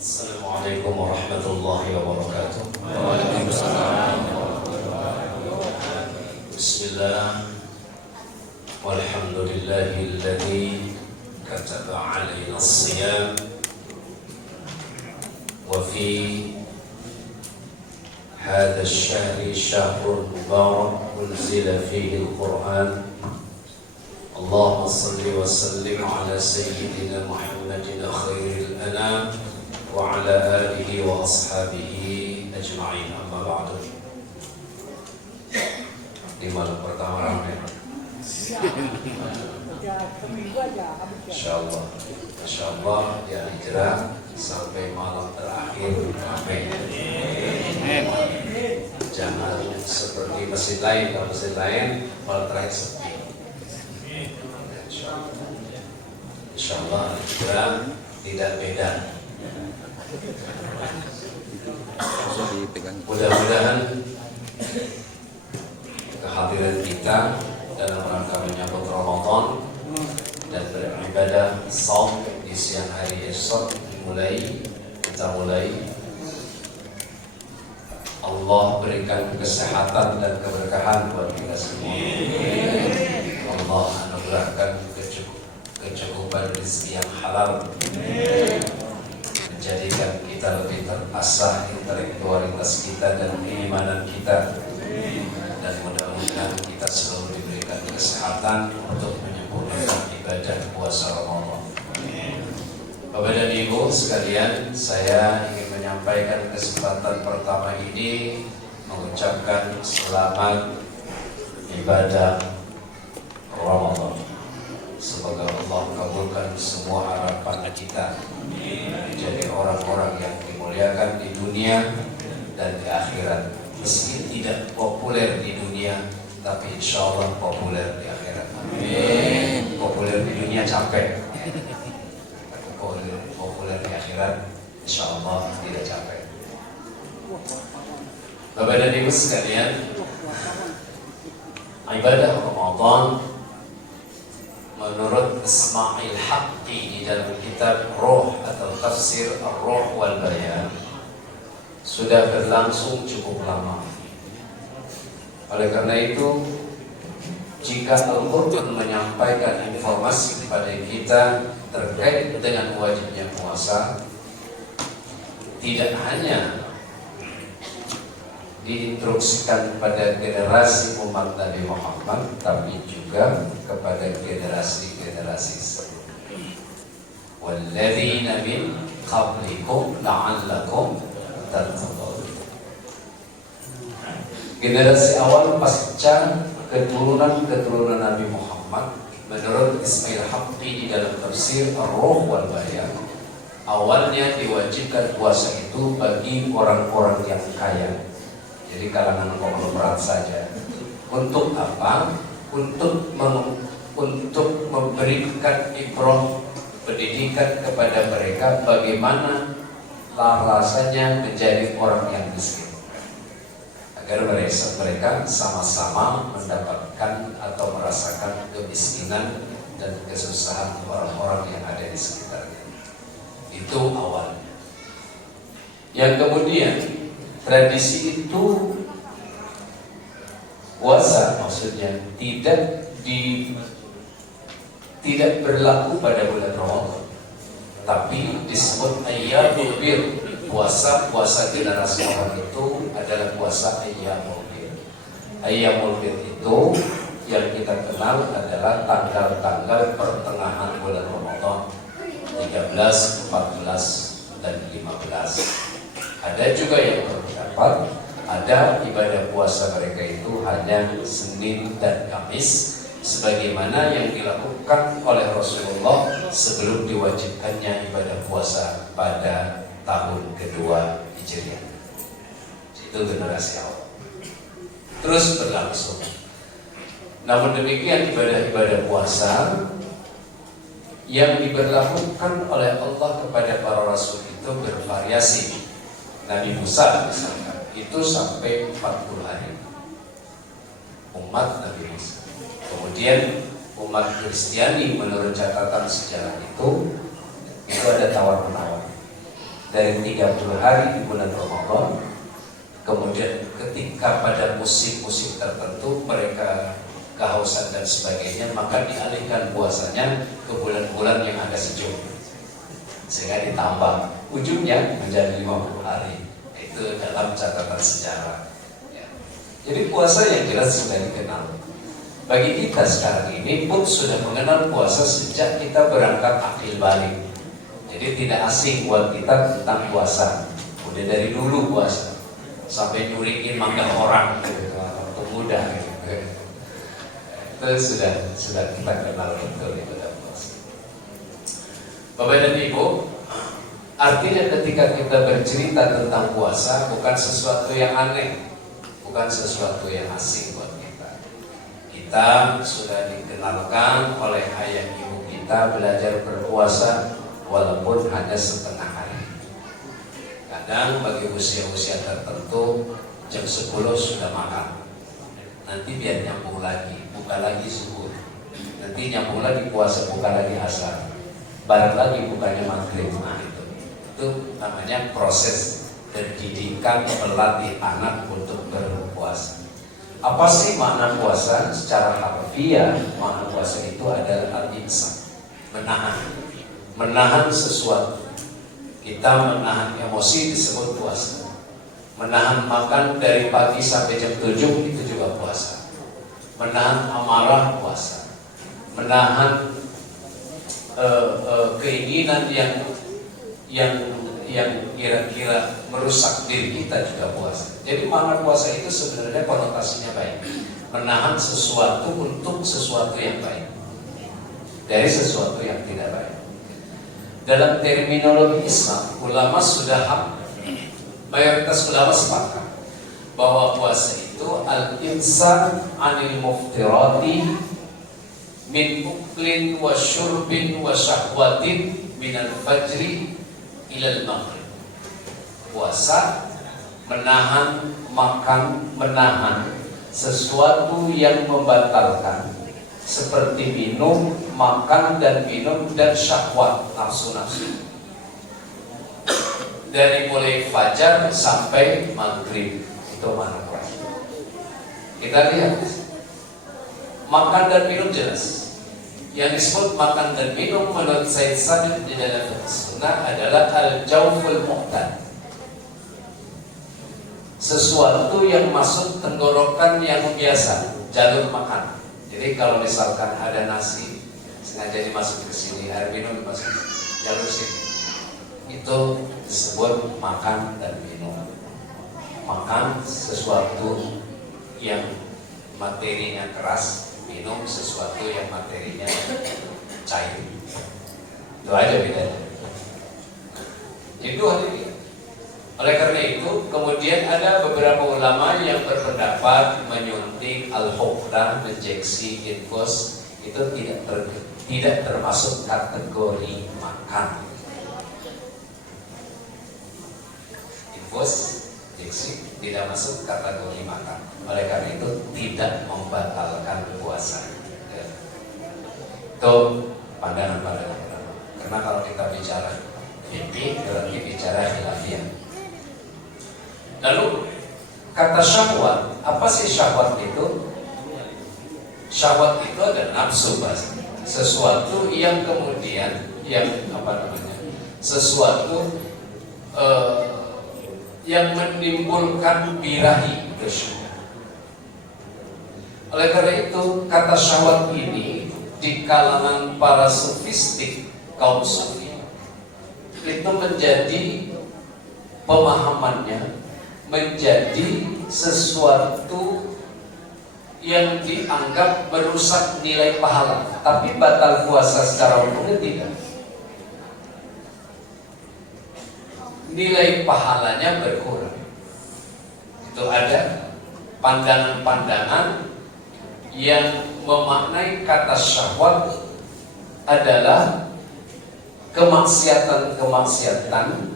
Assalamualaikum warahmatullahi wabarakatuh. Waalaikumsalam. Bismillah. Walhamdulillahilladzi kataba alaina as-siyam wa fi hadha ash-shahri shahrun mubarak unzila fihi al-Qur'an. Allahumma salli wa sallim ala sayyidina Muhammadin khairil anam wa ala alihi wa ashabihi ajma'in, amma ba'du. Di malam pertama ramai, insyaallah, insyaallah ya hijrah sampai malam terakhir ramai. Jangan seperti mesin lain, kalau mesin lain malam terakhir sepi. Insyaallah hijrah tidak beda. Mudah-mudahan kehadiran kita dalam rangka menyambut Ramadan dan beribadah shaum di siang hari esok kita mulai. Allah berikan kesehatan dan keberkahan buat kita semua. Allah anugerahkan kecukupan rezeki yang halal, menjadikan kita lebih terasah intelektualitas kita dan keimanan kita, dan mudah-mudahan kita selalu diberikan kesehatan untuk menyempurnakan ibadah puasa Ramadan. Bapak dan Ibu sekalian, saya ingin menyampaikan kesempatan pertama ini mengucapkan selamat ibadah Ramadan. Semoga Allah kabulkan semua harapan kita menjadi orang-orang yang dimuliakan di dunia dan di akhirat. Meski tidak populer di dunia, tapi insya Allah populer di akhirat. Amin. Populer di dunia capek, populer di akhirat insya Allah tidak capek. Bapak dan Ibu sekalian, ibadah Ramadan menurut Ismail Haqqi di dalam kitab Ruh atau Tafsir Ar-Ruh wal Bayan sudah berlangsung cukup lama. Oleh karena itu, jika Al-Quran menyampaikan informasi kepada kita terkait dengan wajibnya puasa, tidak hanya diinstruksikan pada generasi umat Nabi Muhammad, tapi juga kepada generasi-generasi sebelumnya. Walladzina min qablikum la'allakum tattaqun. Generasi awal pasca keturunan Nabi Muhammad menurut Ismail Haqqi di dalam tafsir Ar-Ruh wal Bayan, awalnya diwajibkan puasa itu bagi orang-orang yang kaya. Jadi kalangan konglomerat saja. Untuk apa? Untuk memberikan ibrah, pendidikan kepada mereka bagaimana rasanya menjadi orang yang miskin, agar mereka sama-sama mendapatkan atau merasakan kemiskinan dan kesusahan orang-orang yang ada di sekitarnya. Itu awalnya. Yang kemudian tradisi itu puasa maksudnya tidak berlaku pada bulan Ramadan, tapi disebut ayyamul bir. Puasa generasi awal itu adalah puasa ayyamul bir. Ayyamul bir itu yang kita kenal adalah tanggal-tanggal pertengahan bulan Ramadan, 13, 14, dan 15. Ada juga yang berpendapat ada ibadah puasa mereka itu hanya Senin dan Kamis, sebagaimana yang dilakukan oleh Rasulullah sebelum diwajibkannya ibadah puasa pada tahun kedua Hijriah. Itu generasi awal. Terus berlangsung. Namun demikian, ibadah-ibadah puasa yang diberlakukan oleh Allah kepada para rasul itu bervariasi. Nabi Musa misalkan itu sampai 40 hari umat Nabi Musa. Kemudian umat Kristiani menurut catatan sejarah itu ada tawar-menawar. dari 30 hari di bulan Ramadan. Kemudian ketika pada musim-musim tertentu mereka kehausan dan sebagainya, maka dialihkan puasanya ke bulan-bulan yang ada sejuk, sehingga ditambah ujungnya menjadi 50 hari. Itu dalam catatan sejarah ya. Jadi puasa yang jelas sudah dikenal. Bagi kita sekarang ini pun sudah mengenal puasa sejak kita berangkat akil balik. Jadi tidak asing buat kita tentang puasa. Udah dari dulu puasa, sampai nyuriin makan orang gitu, waktu muda gitu. Itu sudah kita kenal betul ibadah puasa. Bapak dan Ibu, artinya ketika kita bercerita tentang puasa bukan sesuatu yang aneh, bukan sesuatu yang asing buat kita. Kita sudah dikenalkan oleh ayah ibu kita belajar berpuasa walaupun hanya setengah hari. Kadang bagi usia-usia tertentu jam 10 sudah makan, nanti biar nyambung lagi, buka lagi zuhur, nanti nyambung lagi puasa, buka lagi asar, bareng lagi bukanya maghrib. Nah itu namanya proses pendidikan melatih anak untuk berpuasa. Apa sih makna puasa? Secara harfiah makna puasa itu adalah al-imsak, menahan sesuatu. Kita menahan emosi disebut puasa. Menahan makan dari pagi sampai jam 7 itu juga puasa. Menahan amarah puasa. Menahan keinginan yang kira-kira merusak diri kita juga puasa. Jadi makna puasa itu sebenarnya konotasinya baik. Menahan sesuatu untuk sesuatu yang baik dari sesuatu yang tidak baik. Dalam terminologi Islam, ulama sudah mayoritas ulama sepakat bahwa puasa itu al-imsak 'anil muftirati min uklin wa syurbin wa syahwatin minal fajri ilal maghrib. Puasa menahan makan, menahan sesuatu yang membatalkan seperti minum, makan dan minum, dan syahwat, nafsu-nafsu, dari mulai fajar sampai maghrib. Itu mana puasa. Kita lihat makan dan minum jelas. Yang disebut makan dan minum menurut Said Sabiq di dalam sunnah adalah al-jawful mu'tad, sesuatu yang masuk tenggorokan yang biasa, jalur makan. Jadi kalau misalkan ada nasi sengaja dimasuk ke sini, air minum dimasuk jalur sini, itu disebut makan dan minum. Makan sesuatu yang materinya keras, minum sesuatu yang materinya cair. Itu aja bedanya. Itu hari. Oleh karena itu, kemudian ada beberapa ulama yang berpendapat menyuntik al-hukra, injeksi, infus itu tidak termasuk kategori makan. Infus, injeksi tidak masuk kategori makan. Oleh karena itu tidak membatalkan puasa. Itu pandangan-pandangan ulama. Karena kalau kita bicara fikih, berarti bicara khilafiyah. Lalu kata syahwat, apa sih syahwat itu? Syahwat itu adalah nafsu, bahasa. Sesuatu yang kemudian sesuatu yang menimbulkan birahi bersyukur. Oleh karena itu kata syahwat ini di kalangan para sufistik kaum sufi itu menjadi pemahamannya menjadi sesuatu yang dianggap merusak nilai pahala, tapi batal puasa secara umumnya tidak. Nilai pahalanya berkurang. Itu ada pandangan-pandangan yang memaknai kata syahwat adalah kemaksiatan-kemaksiatan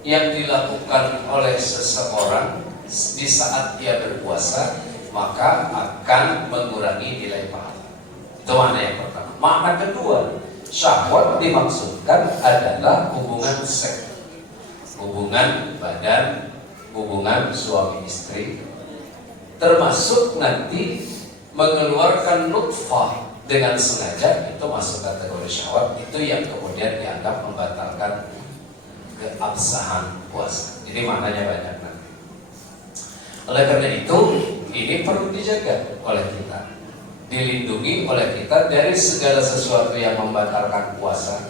yang dilakukan oleh seseorang di saat dia berpuasa, maka akan mengurangi nilai pahala. Itu makna yang pertama. Makna kedua, syahwat dimaksudkan adalah hubungan seks. hubungan badan, hubungan suami istri, termasuk nanti mengeluarkan nutfah dengan sengaja, itu masuk kategori syahwat. Itu yang kemudian dianggap membatalkan keabsahan puasa. Jadi maknanya banyak nanti. Oleh karena itu, ini perlu dijaga oleh kita, dilindungi oleh kita dari segala sesuatu yang membatalkan puasa,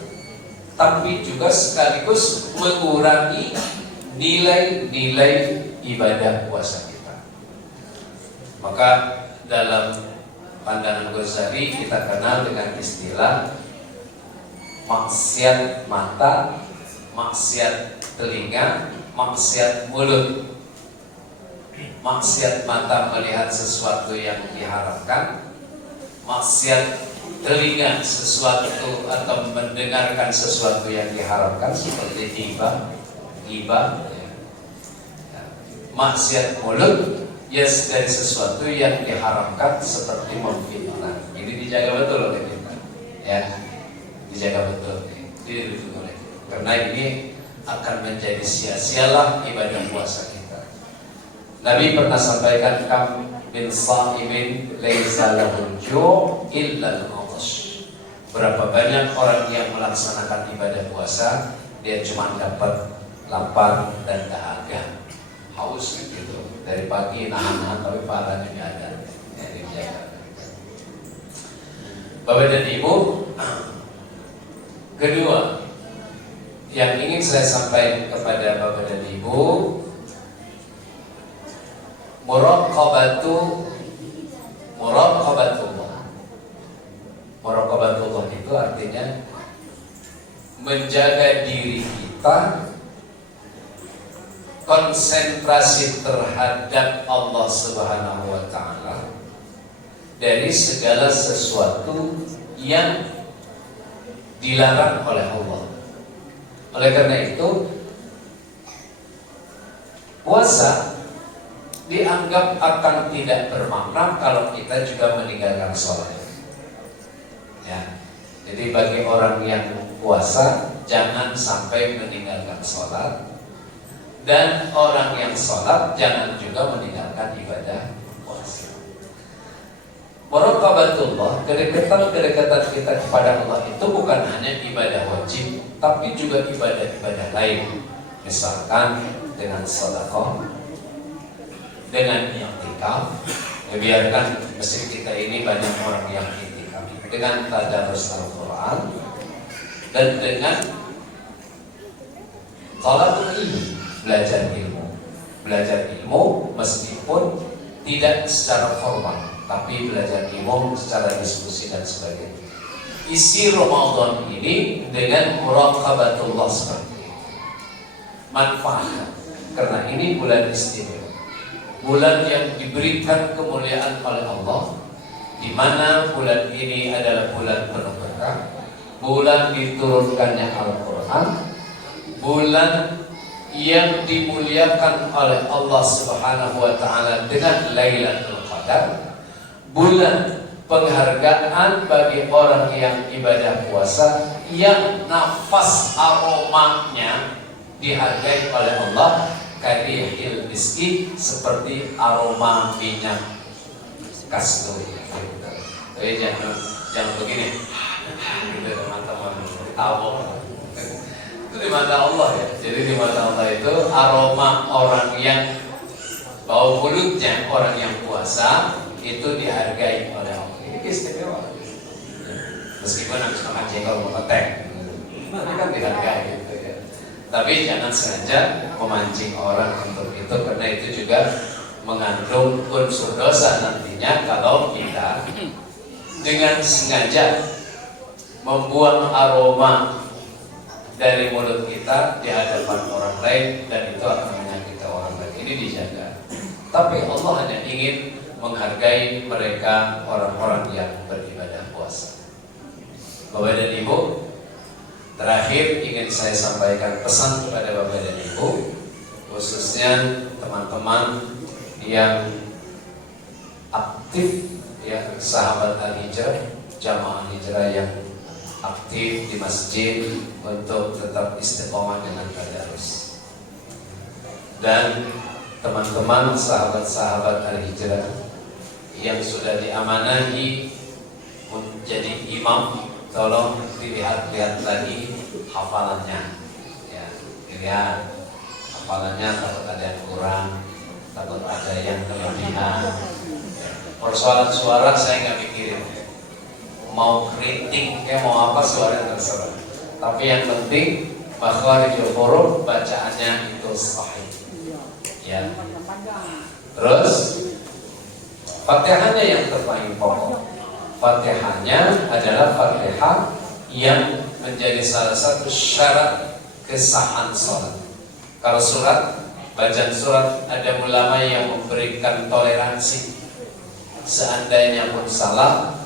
tapi juga sekaligus mengurangi nilai-nilai ibadah puasa kita. Maka dalam pandangan Ghazali kita kenal dengan istilah maksiat mata, maksiat telinga, maksiat mulut. Maksiat mata melihat sesuatu yang diharamkan, maksiat telinga sesuatu atau mendengarkan sesuatu yang diharamkan seperti ghibah, maksiat mulut ya dari sesuatu yang diharamkan seperti memfitnah. Ini dijaga betul oleh kita, ya, dijaga betul, dilindungi oleh kita. Karena ini akan menjadi sia-sialah ibadah puasa kita. Nabi pernah sampaikan, kam min sha'imin laisa lahu ju' illa al-'atash. Berapa banyak orang yang melaksanakan ibadah puasa, dia cuma dapat lapar dan dahaga, haus gitu. Dari pagi nahan-nahan tapi pahalanya nggak ada. Ya, dijaga. Bapak dan Ibu, kedua yang ingin saya sampaikan kepada Bapak dan Ibu, Muraqabatullah itu artinya menjaga diri kita, konsentrasi terhadap Allah Subhanahu wa Ta'ala dari segala sesuatu yang dilarang oleh Allah. Oleh karena itu, puasa dianggap akan tidak bermakna kalau kita juga meninggalkan sholat. Ya, jadi bagi orang yang puasa jangan sampai meninggalkan sholat, dan orang yang sholat jangan juga meninggalkan ibadah puasa. Muraqabatullah, kedekatan kita kepada Allah itu bukan hanya ibadah wajib, tapi juga ibadah-ibadah lain. Misalkan dengan sedekah, dengan i'tikaf, biarkan masjid kita ini banyak orang yang i'tikaf, dengan tadarus Al-Quran, dan dengan talabul ilmi, belajar ilmu meskipun tidak secara formal, tapi belajar ilmu secara diskusi dan sebagainya. Isi Ramadan ini dengan muraqabatullah seperti ini. Manfaatnya, karena ini bulan istimewa, bulan yang diberikan kemuliaan oleh Allah, di mana bulan ini adalah bulan penuh berkah, bulan diturunkannya Al-Quran, bulan yang dimuliakan oleh Allah Subhanahu wa Ta'ala dengan Lailatul Qadar, bulan penghargaan bagi orang yang ibadah puasa, yang nafas aromanya dihargai oleh Allah, karihil miski, seperti aroma minyak kasturi. Jadi jangan begini, gitu teman-teman, tahu itu di mata Allah ya. Jadi di mata Allah itu aroma orang yang bau mulutnya orang yang puasa itu dihargai oleh Allah. Ini istimewa. Meskipun habis makan jengkol mau ketek, tapi kan dihargai gitu ya. Tapi jangan sengaja memancing orang untuk itu, karena itu juga mengandung unsur dosa nantinya kalau kita dengan sengaja membuang aroma dari mulut kita di hadapan orang lain, dan itu akan menyakiti orang lain. Ini dijaga. Tapi Allah hanya ingin menghargai mereka, orang-orang yang beribadah puasa. Bapak dan Ibu, terakhir ingin saya sampaikan pesan kepada Bapak dan Ibu, khususnya teman-teman yang aktif ya, sahabat Al-Hijrah, jamaah hijrah yang aktif di masjid untuk tetap istiqomah dengan tadarus. dan teman-teman sahabat-sahabat Al-Hijrah yang sudah diamanahi menjadi imam, tolong dilihat-lihat lagi hafalannya ya, dilihat hafalannya, takut ada yang kurang, takut ada yang kelebihan. Persoalan suara saya nggak mikirin, mau kritik kayak mau apa suara terserah, tapi yang penting makharijul huruf bacaannya itu sahih ya. Terus Fatihahnya yang terpaling pokok. Fatihahnya adalah Fatihah yang menjadi salah satu syarat kesahan sholat. Kalau surat, bacaan surat, ada ulama yang memberikan toleransi. Seandainya pun salah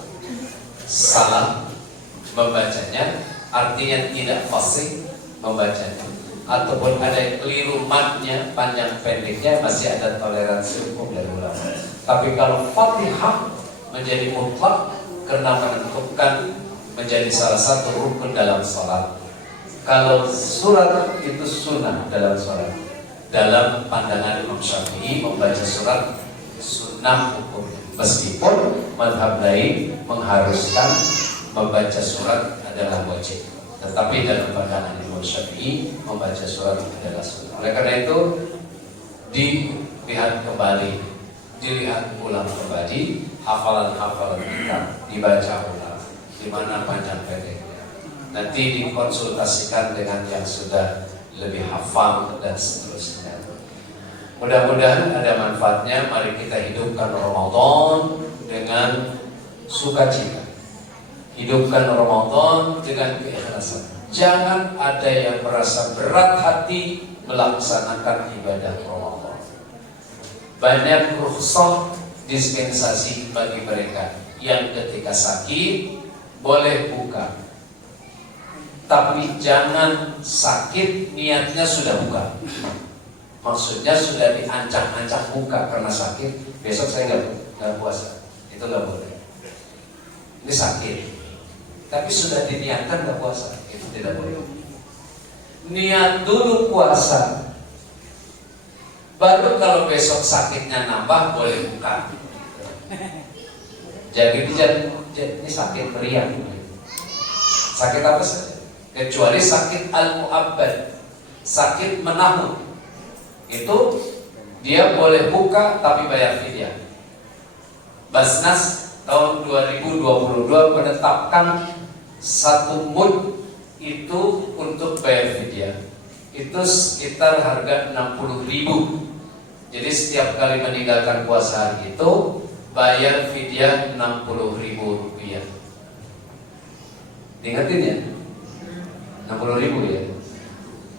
membacanya, artinya tidak fasih membacanya, ataupun ada yang keliru matnya, panjang pendeknya, masih ada toleransi hukum dari ulama. Tapi kalau Fatihah menjadi mutlak karena menentukan menjadi salah satu rukun dalam sholat. Kalau surat itu sunnah dalam sholat. Dalam pandangan Imam Syafi'i, membaca surat sunnah hukum, meskipun mazhab lain mengharuskan membaca surat adalah wajib. Tetapi dalam pandangan Imam Syafi'i, membaca surat adalah sunnah. Oleh karena itu dilihat kembali, dilihat ulang kembali hafalan-hafalan kita, dibaca ulang di mana panjang pendeknya. Nanti dikonsultasikan dengan yang sudah lebih hafal dan seterusnya. Mudah-mudahan ada manfaatnya. Mari kita hidupkan Ramadan dengan sukacita. Hidupkan Ramadan dengan keikhlasan. Jangan ada yang merasa berat hati melaksanakan ibadah Ramadan. Banyak rukhsah, dispensasi bagi mereka yang ketika sakit boleh buka, tapi jangan sakit niatnya sudah buka. Maksudnya sudah diancam-ancam buka karena sakit, besok saya nggak puasa, itu nggak boleh. Ini sakit, tapi sudah diniatkan nggak puasa, itu tidak boleh. Niat dulu puasa, baru kalau besok sakitnya nambah boleh buka. Jadi ini sakit meriang, sakit apa saja, kecuali sakit al-mu'abbad, sakit menahun, itu dia boleh buka tapi bayar fidyah. Basnas tahun 2022 menetapkan 1 mud itu untuk bayar fidyah, itu sekitar harga 60.000. Jadi setiap kali meninggalkan puasa hari itu bayar fidyah 60.000 rupiah. Diingetin ya, 60.000 ya.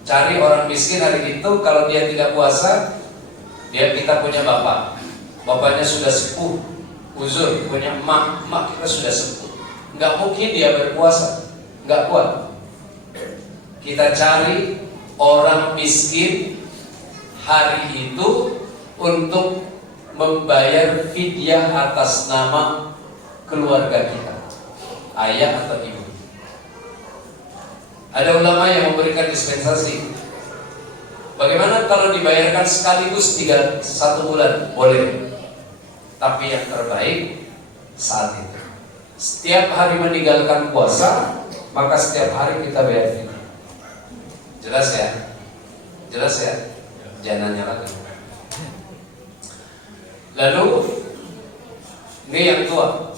Cari orang miskin hari itu, kalau dia tidak puasa, kita punya bapak, bapaknya sudah sepuh, uzur, punya emak kita sudah sepuh, nggak mungkin dia berpuasa, nggak kuat. Kita cari orang miskin hari itu untuk membayar fidyah atas nama keluarga kita, ayah atau ibu. Ada ulama yang memberikan dispensasi. Bagaimana kalau dibayarkan sekaligus 1 bulan? Boleh. Tapi yang terbaik saat itu. Setiap hari meninggalkan puasa, maka setiap hari kita bayar fidyah. Jelas ya? Jelas ya? Jangan nanya lagi. Lalu ini yang tua,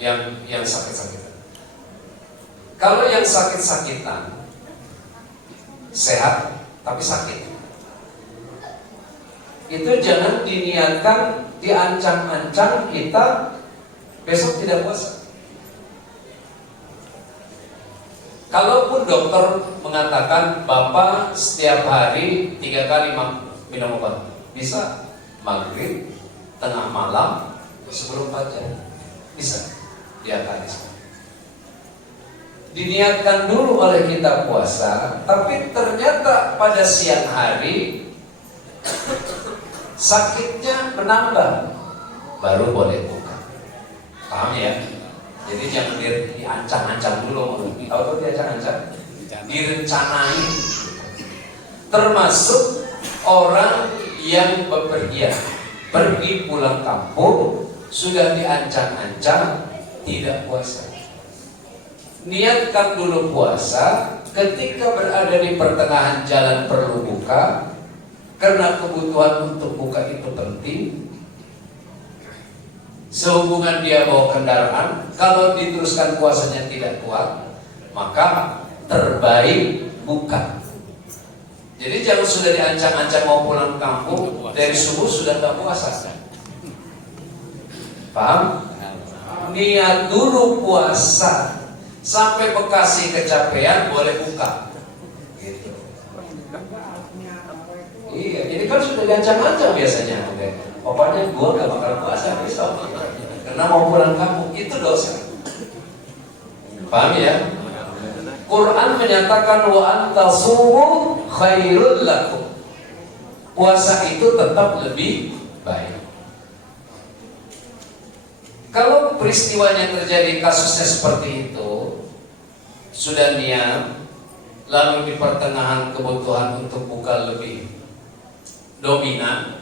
yang sakit-sakitan. Kalau yang sakit-sakitan, sehat tapi sakit, itu jangan diniatkan, diancam-ancam kita besok tidak puasa. Kalaupun dokter mengatakan Bapak setiap hari 3 kali minum obat, bisa maghrib, tengah malam, sebelum fajar, bisa diakalkan. Diniatkan dulu oleh kita puasa, tapi ternyata pada siang hari sakitnya menambah, baru boleh buka. Paham ya? Jadi jangan diancam-ancam dulu, atau diancam-ancam, direncanain. Termasuk Orang yang bepergian pergi pulang kampung sudah diancam-ancam tidak puasa. Niatkan dulu puasa, ketika berada di pertengahan jalan perlu buka, karena kebutuhan untuk buka itu penting. Sehubungan dia bawa kendaraan, kalau diteruskan puasanya tidak kuat, maka terbaik buka. Jadi jangan sudah diancam-ancam mau pulang kampung, dari subuh sudah tak puasa. Paham? Niat dulu puasa, sampai Bekasi kecapean boleh buka. Gitu. Iya, ini kan sudah diancam-ancam biasanya. Pokoknya gua gak bakal puasa besok karena mau pulang kampung, itu dosa. Paham ya? Quran menyatakan wa antasumu khairul lakum. Puasa itu tetap lebih baik. Kalau peristiwanya terjadi kasusnya seperti itu, sudah niat, lalu di pertengahan kebutuhan untuk buka lebih dominan,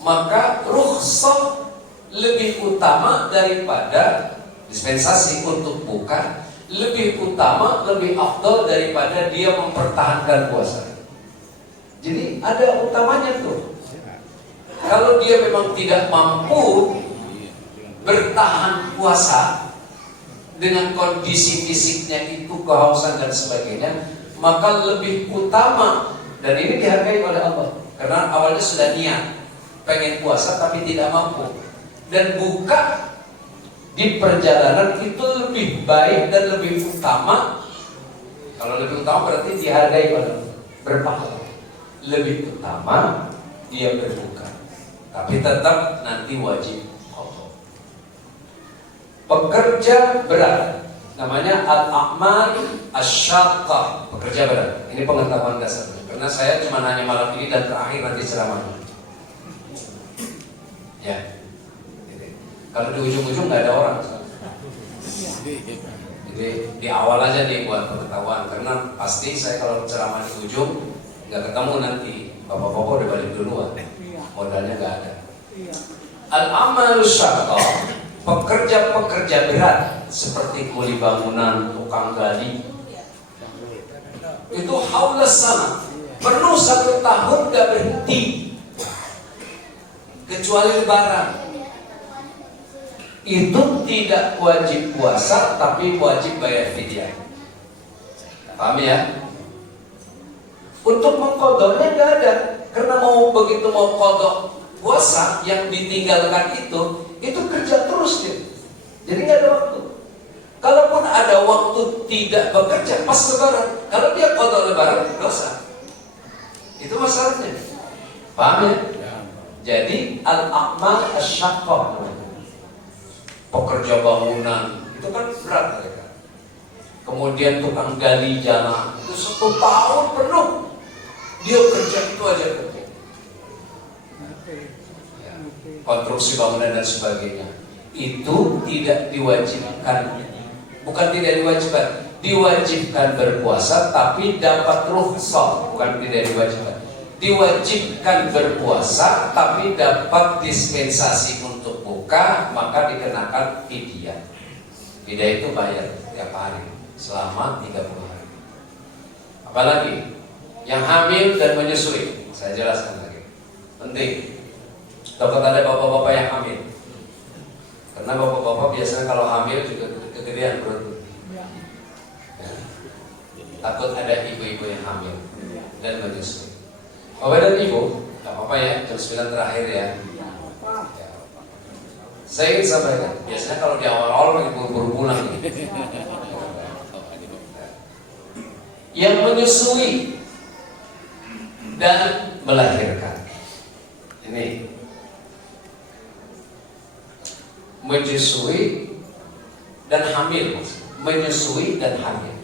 maka rukhsah lebih utama daripada dispensasi untuk buka, lebih utama, lebih afdal daripada dia mempertahankan puasa. Jadi ada utamanya tuh. Kalau dia memang tidak mampu bertahan puasa dengan kondisi fisiknya itu, kehausan dan sebagainya, maka lebih utama, dan ini dihargai oleh Allah karena awalnya sudah niat pengen puasa tapi tidak mampu, dan buka di perjalanan itu lebih baik dan lebih utama. Kalau lebih utama berarti dihargai oleh berpahala. Lebih utama dia berbuka, tapi tetap nanti wajib qadha. Pekerja berat namanya al-a'mal asy-syaqqah, pekerja berat. Ini pengetahuan dasar karena saya cuma nanya malam ini dan terakhir nanti ceramahnya. Ya, kalau di ujung-ujung nggak ada orang. Jadi di awal aja nih buat pengetahuan, karena pasti saya kalau ceramah di ujung nggak ketemu nanti bapak-bapak udah balik duluan, modalnya nggak ada. Al-amal syaqqah, pekerja-pekerja berat seperti kuli bangunan, tukang gali, itu haulas sana penuh 1 tahun nggak berhenti kecuali lebaran. Itu tidak wajib puasa tapi wajib bayar fidyah. Paham ya? Untuk mengqadhanya nggak ada, karena begitu mau qadha puasa yang ditinggalkan itu kerja terus dia. Jadi nggak ada waktu. Kalaupun ada waktu tidak bekerja pas lebaran, kalau dia qadha lebaran dosa. Itu masalahnya. Paham ya? Jadi al-a'mal asy-syaqqah, pekerja bangunan itu kan berat mereka. Kemudian tukang gali jalan itu 1 tahun penuh dia kerja itu aja kerja. Ya, konstruksi bangunan dan sebagainya itu tidak diwajibkan, bukan tidak diwajibkan, diwajibkan berpuasa tapi dapat rukhsah, bukan tidak diwajibkan. Diwajibkan berpuasa tapi dapat dispensasi untuk buka, maka dikenakan fidyah. Fidyah itu bayar tiap hari selama 30 hari. Apalagi yang hamil dan menyusui, saya jelaskan lagi. Penting. Dapat ada bapak-bapak yang hamil. Karena bapak-bapak biasanya kalau hamil juga kegedean perut. Ya. Takut ada ibu-ibu yang hamil dan menyusui. Bapak dan Ibu, gak apa-apa ya, jam 9 terakhir ya. Saya ingin sampaikan, biasanya kalau di awal-awal lagi buru-buru pulang nih. Yang menyusui dan melahirkan, ini menyusui dan hamil, menyusui dan hamil.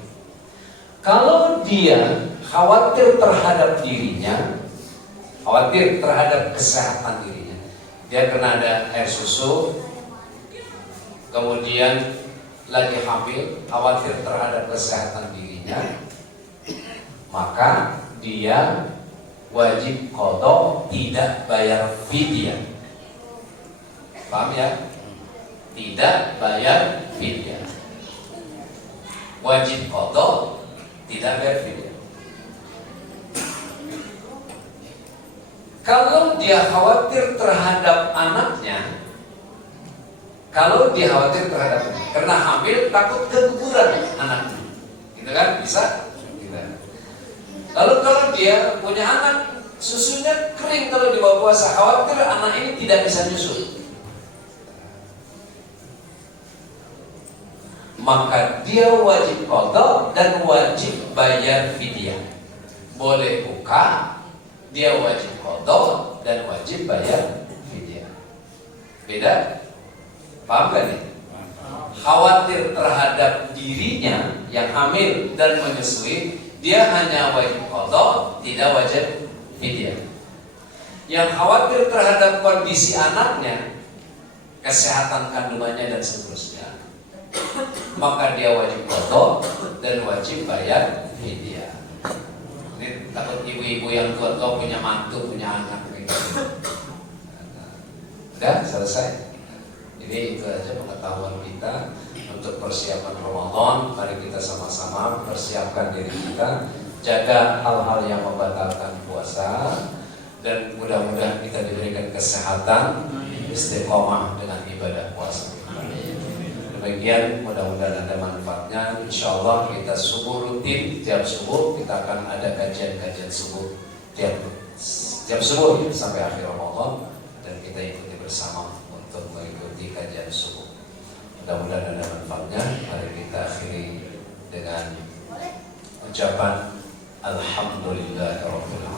Kalau dia khawatir terhadap dirinya, khawatir terhadap kesehatan dirinya, dia kena ada air susu, kemudian lagi hamil, khawatir terhadap kesehatan dirinya, maka dia wajib qadha, tidak bayar fidyah. Paham ya? Tidak bayar fidyah. Wajib qadha, tidak bayar fidyah. Kalau dia khawatir terhadap anaknya, karena hamil takut keguguran anaknya, gitu kan? Bisa? Tidak. Lalu kalau dia punya anak, susunya kering kalau di bawah puasa, khawatir anak ini tidak bisa nyusu, maka dia wajib qadha dan wajib bayar fidyah. Boleh buka, dia wajib qadha dan wajib bayar fidyah. Beda? Paham gak nih? Khawatir terhadap dirinya yang hamil dan menyusui, dia hanya wajib qadha, tidak wajib fidyah. Yang khawatir terhadap kondisi anaknya, kesehatan kandungannya dan seterusnya, maka dia wajib qadha dan wajib bayar fidyah. Ini takut ibu-ibu yang tua-tua punya mantu, punya anak gitu. Udah selesai. Jadi itu aja pengetahuan kita untuk persiapan Ramadan. Mari kita sama-sama persiapkan diri kita, jaga hal-hal yang membatalkan puasa, dan mudah-mudahan kita diberikan kesehatan, istiqomah dengan ibadah puasa. Demikian, mudah-mudahan ada manfaatnya. Insya Allah kita subuh rutin, tiap subuh kita akan ada kajian-kajian subuh tiap subuh sampai akhir Ramadan, dan kita ikuti bersama untuk mengikuti kajian subuh. Mudah-mudahan ada manfaatnya. Mari kita akhiri dengan ucapan Alhamdulillahirabbil alamin.